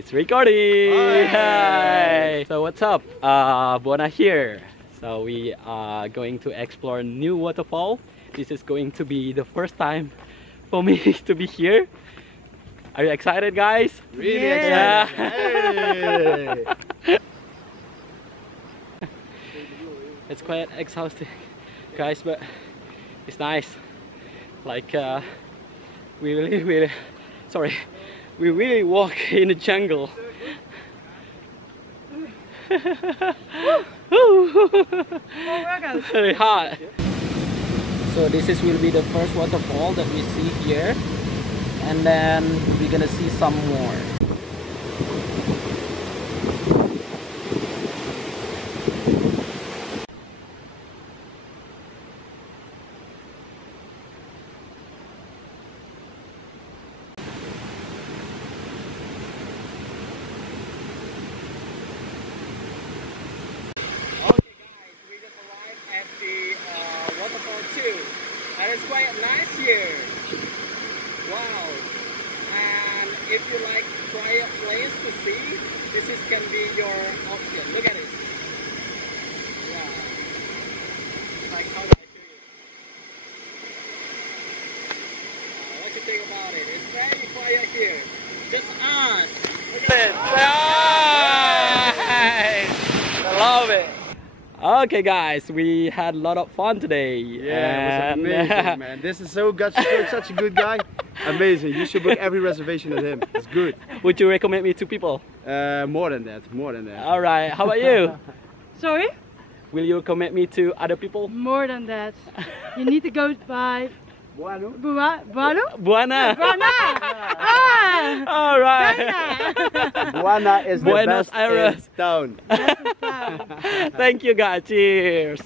It's recording! Hi. Hi. So what's up? Buona here. So we are going to explore new waterfall. This is going to be the first time for me to be here. Are you excited, guys? Really Yeah. excited. Hey. It's quite exhausting, guys, but it's nice. Like we really walk in the jungle. Very hot. So this will be the first waterfall that we see here, and then we're gonna see some more. Waterfall 2, and it's quite nice here. Wow! And if you like quiet place to see, this can be your option. Look at it. Yeah. Like, how do I show you? What do you think about it? It's very quiet here. Just us. Look at it. Nice. I love it. Okay, guys, we had a lot of fun today. Yeah, it was amazing, man. This is such a good guy. Amazing. You should book every reservation with him. It's good. Would you recommend me to people? More than that. More than that. All right. How about you? Sorry? Will you recommend me to other people? More than that. You need to go by Bueno. Buana. Buana. Buana. Ah. All right. Buana is the Buenos best Aires town. Thank you, guys. Cheers.